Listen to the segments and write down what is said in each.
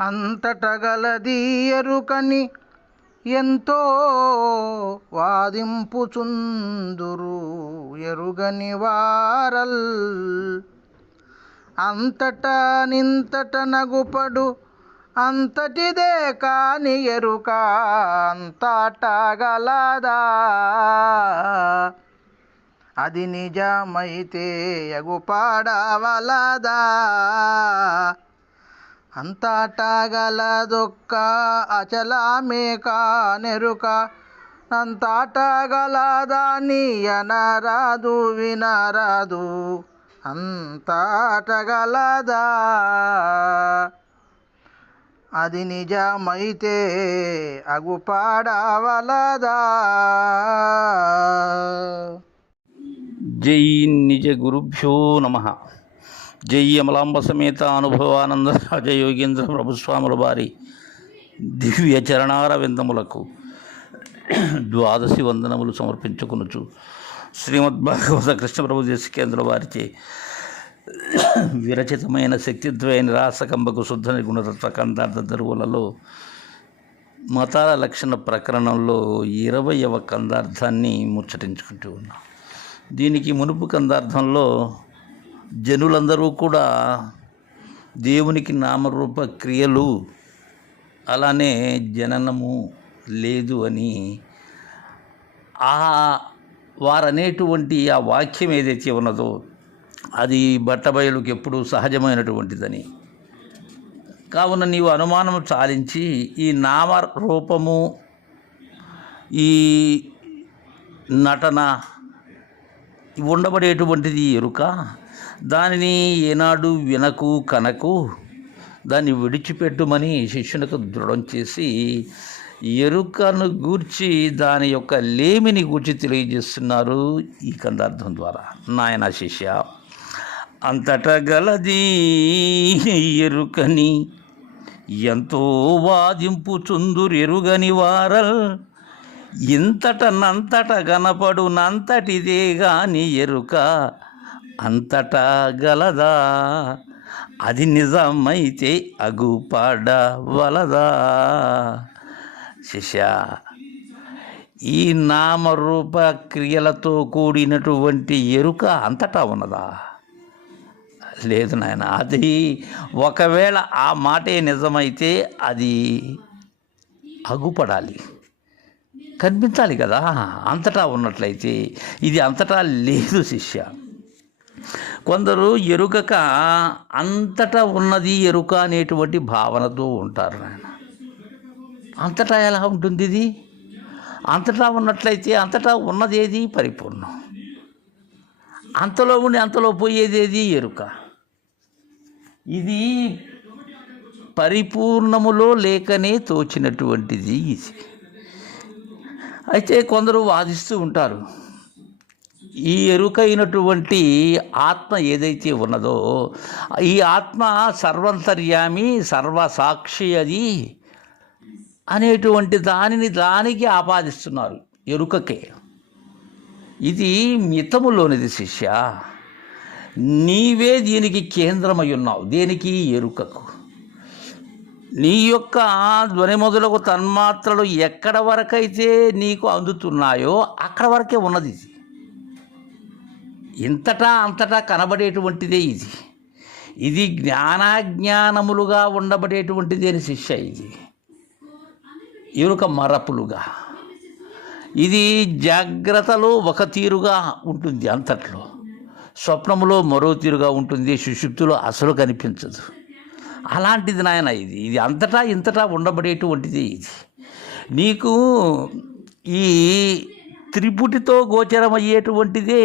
అంతటగలది ఎరుకని ఎంతో వాదింపుచుందురు ఎరుగని వారల్. అంతట నింతట నగుపడు అంతటిదే కాని ఎరుక అంతటగలదా అది నిజమైతే ఎగుపాడవలదా. అంతటగలదొక్క అచలమేక నెరుక అంతటగలదాని అనరాదు వినరాదు. అంతటగలదా? అది నిజమైతే అగుపాడవలదా? జై నిజ గురుభ్యో నమ. జై అమలాంబ సమేత అనుభవానంద రాజయోగేంద్ర ప్రభుస్వాముల వారి దివ్య చరణార విందములకు ద్వాదశి వందనములు సమర్పించుకునుచు శ్రీమద్భాగవత కృష్ణప్రభు దేశికేంద్ర వారిచే విరచితమైన శక్తిద్వయ నిరాసకంబకు శుద్ధ నిగుణతత్వ కందార్థ దరువులలో మతాల లక్షణ ప్రకరణంలో ఇరవయవ కందార్థాన్ని ముచ్చటించుకుంటూ ఉన్నాం. దీనికి మునుపు కందార్థంలో జనులందరూ కూడా దేవునికి నామరూప క్రియలు అలానే జననము లేదు అని ఆ వారనేటువంటి ఆ వాక్యం ఏదైతే ఉన్నదో అది బట్టబయలుకి ఎప్పుడు సహజమైనటువంటిదని. కావున నీవు అనుమానం చాలించి ఈ నామ రూపము ఈ నటన ఉండబడేటువంటిది ఎరుక. దానిని ఏనాడు వినకు కనకు దాన్ని విడిచిపెట్టుమని శిష్యునికి దృఢం చేసి ఎరుకను గూర్చి దాని యొక్క లేమిని గూర్చి తెలియజేస్తున్నారు ఈ కందార్థం ద్వారా. నాయన శిష్య అంతటా గలది ఎరుకని ఎంతో వాదింపు చుందురు ఎరుగని వారల్ ఇంతట నంతట గనపడు నంతటిదే గాని ఎరుక అంతటా గలదా? అది నిజమైతే అగుపడవలదా? శిష్య ఈ నామరూప క్రియలతో కూడినటువంటి ఎరుక అంతటా ఉన్నదా? లేదు నాయన అది ఒకవేళ ఆ మాటే నిజమైతే అది అగుపడాలి. కనిపించాలి కదా. అంతటా ఉన్నట్లయితే ఇది అంతటా లేదు శిష్య. కొందరు ఎరుకక అంతటా ఉన్నది ఎరుక అనేటువంటి భావనతో ఉంటారు నాయన. అంతటా ఎలా ఉంటుంది ఇది? అంతటా ఉన్నట్లయితే అంతటా ఉన్నదేది పరిపూర్ణం. అంతలో ఉండి అంతలో పోయేదేది ఎరుక. ఇది పరిపూర్ణములో లేకనే తోచినటువంటిది ఇది. అయితే కొందరు వాదిస్తూ ఉంటారు ఈ ఎరుకైనటువంటి ఆత్మ ఏదైతే ఉన్నదో ఈ ఆత్మ సర్వంతర్యామి సర్వసాక్షి అది అనేటువంటి దానిని దానికి ఆపాదిస్తున్నారు ఎరుకకే. ఇది మితములోనిది శిష్య. నీవే దీనికి కేంద్రమై ఉన్నావు దేనికి? ఎరుకకు. నీ యొక్క ధ్వని మొదలకు తన్మాత్రలు ఎక్కడ వరకైతే నీకు అందుతున్నాయో అక్కడ వరకే ఉన్నది ఇది. ఇంతటా అంతటా కనబడేటువంటిదే ఇది. ఇది జ్ఞానాజ్ఞానములుగా ఉండబడేటువంటిది అని శిష్య ఇది. ఎరుక మరపులుగా. ఇది జాగ్రత్తలో ఒక తీరుగా ఉంటుంది అంతట్లో. స్వప్నములో మరో తీరుగా ఉంటుంది. సుషుప్తిలో అసలు కనిపించదు. అలాంటిది నాయన ఇది. ఇది అంతటా ఇంతటా ఉండబడేటువంటిది ఇది. నీకు ఈ త్రిపుటితో గోచరమయ్యేటువంటిదే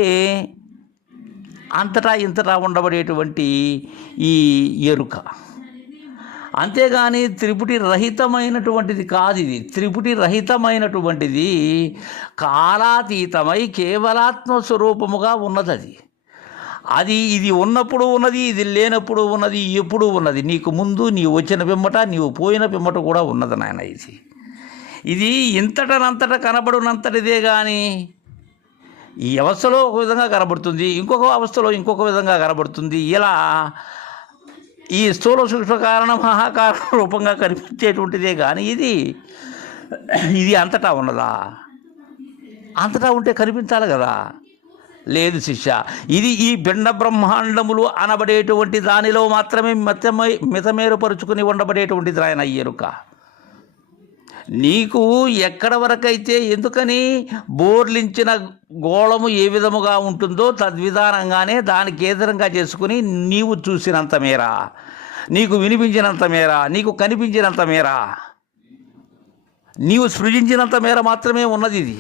అంతటా ఇంతటా ఉండబడేటువంటి ఈ ఎరుక. అంతేగాని త్రిపుటి రహితమైనటువంటిది కాదు ఇది. త్రిపుటి రహితమైనటువంటిది కాలాతీతమై కేవలాత్మ స్వరూపముగా ఉన్నది అది అది ఇది ఉన్నప్పుడు ఉన్నది ఇది లేనప్పుడు ఉన్నది ఎప్పుడు ఉన్నది. నీకు ముందు నీవు వచ్చిన పిమ్మట నీవు పోయిన పిమ్మట కూడా ఉన్నది నాయన ఇది. ఇది ఇంతటనంతట కనబడినంతటిదే కానీ ఈ అవస్థలో ఒక విధంగా కనబడుతుంది ఇంకొక అవస్థలో ఇంకొక విధంగా కనబడుతుంది. ఇలా ఈ స్థూల సూక్ష్మ కారణం మహాకారణ రూపంగా కనిపించేటువంటిదే కానీ ఇది ఇది అంతటా ఉన్నదా? అంతటా ఉంటే కనిపించాలి కదా. లేదు శిష్య. ఇది ఈ పిండ బ్రహ్మాండములు అనబడేటువంటి దానిలో మాత్రమే మితమై మితమేరుపరుచుకుని ఉండబడేటువంటిది ఆయన ఈ ఎరుక నీకు ఎక్కడ వరకైతే ఎందుకని బోర్లించిన గోళము ఏ విధముగా ఉంటుందో తద్విధానంగానే దానికి ఏదరంగా చేసుకుని నీవు చూసినంత మేర నీకు వినిపించినంత మేర నీకు కనిపించినంత మేర నీవు సృజించినంత మేర మాత్రమే ఉన్నది ఇది.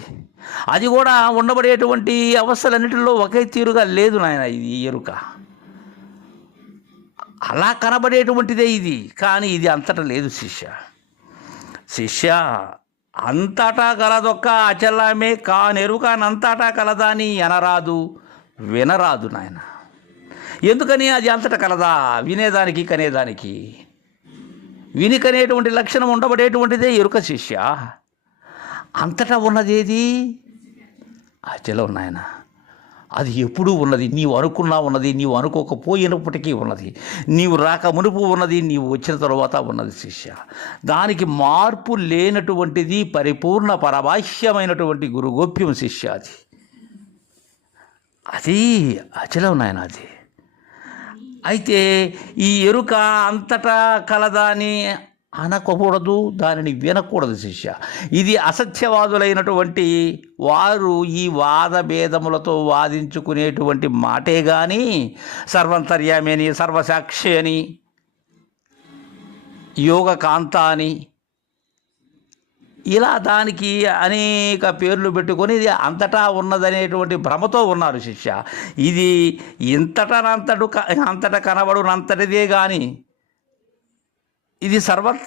అది కూడా ఉండబడేటువంటి అవస్థలన్నిటిలో ఒకే తీరుగా లేదు నాయన ఇది ఎరుక. అలా కనబడేటువంటిదే ఇది కానీ ఇది అంతటా లేదు శిష్య. శిష్య అంతటా కలదొక్క అచలమే కలదా అని అనరాదు వినరాదు నాయన. ఎందుకని అది అంతటా కలదా? వినేదానికి కనేదానికి. వినికనేటువంటి లక్షణం ఉండబడేటువంటిదే ఎరుక శిష్య. అంతటా ఉన్నదేది అచలం నాయన అది ఎప్పుడూ ఉన్నది నీవు అనుకున్నా ఉన్నది నీవు అనుకోకపోయినప్పటికీ ఉన్నది నీవు రాక మునుపు ఉన్నది నీవు వచ్చిన తర్వాత ఉన్నది శిష్య. దానికి మార్పు లేనటువంటిది పరిపూర్ణ పరాభాష్యమైనటువంటి గురు గోప్యం శిష్య అది. అది అచలం నాయన అది. అయితే ఈ ఎరుక అంతటా కలదాని అనకూడదు దానిని వినకూడదు శిష్య. ఇది అసత్యవాదులైనటువంటి వారు ఈ వాద భేదములతో వాదించుకునేటువంటి మాటే కానీ సర్వంతర్యామి అని సర్వసాక్షి అని యోగ కాంత అని ఇలా దానికి అనేక పేర్లు పెట్టుకొని ఇది అంతటా ఉన్నదనేటువంటి భ్రమతో ఉన్నారు శిష్య. ఇది ఇంతటనంతడు క- అంతట కనబడునంతటిదే కానీ ఇది సర్వ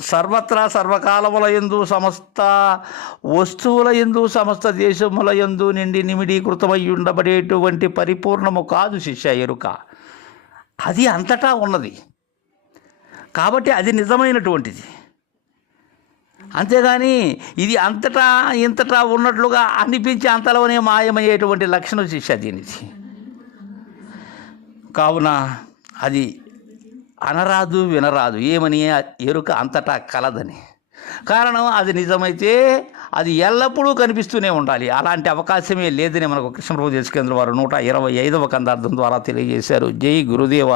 సర్వత్రా సర్వకాలముల ఎందు సమస్త వస్తువుల ఎందు సమస్త దేశముల ఎందు నిండి నిమిడీకృతమై ఉండబడేటువంటి పరిపూర్ణము కాదు శిష్య ఎరుక. అది అంతటా ఉన్నది. కాబట్టి అది నిజమైనటువంటిది. అంతేగాని ఇది అంతటా ఇంతటా ఉన్నట్లుగా అనిపించి అంతలోనే మాయమయ్యేటువంటి లక్షణం శిష్య దీనిది. కావున అది అనరాదు వినరాదు. ఏమని? ఎరుక అంతటా కలదని. కారణం అది నిజమైతే అది ఎల్లప్పుడూ కనిపిస్తూనే ఉండాలి. అలాంటి అవకాశమే లేదని మనకు కృష్ణప్రభు దేశకేంద్ర వారు నూట ఇరవై ఐదవ కందార్థం ద్వారా తెలియజేశారు. జై గురుదేవ.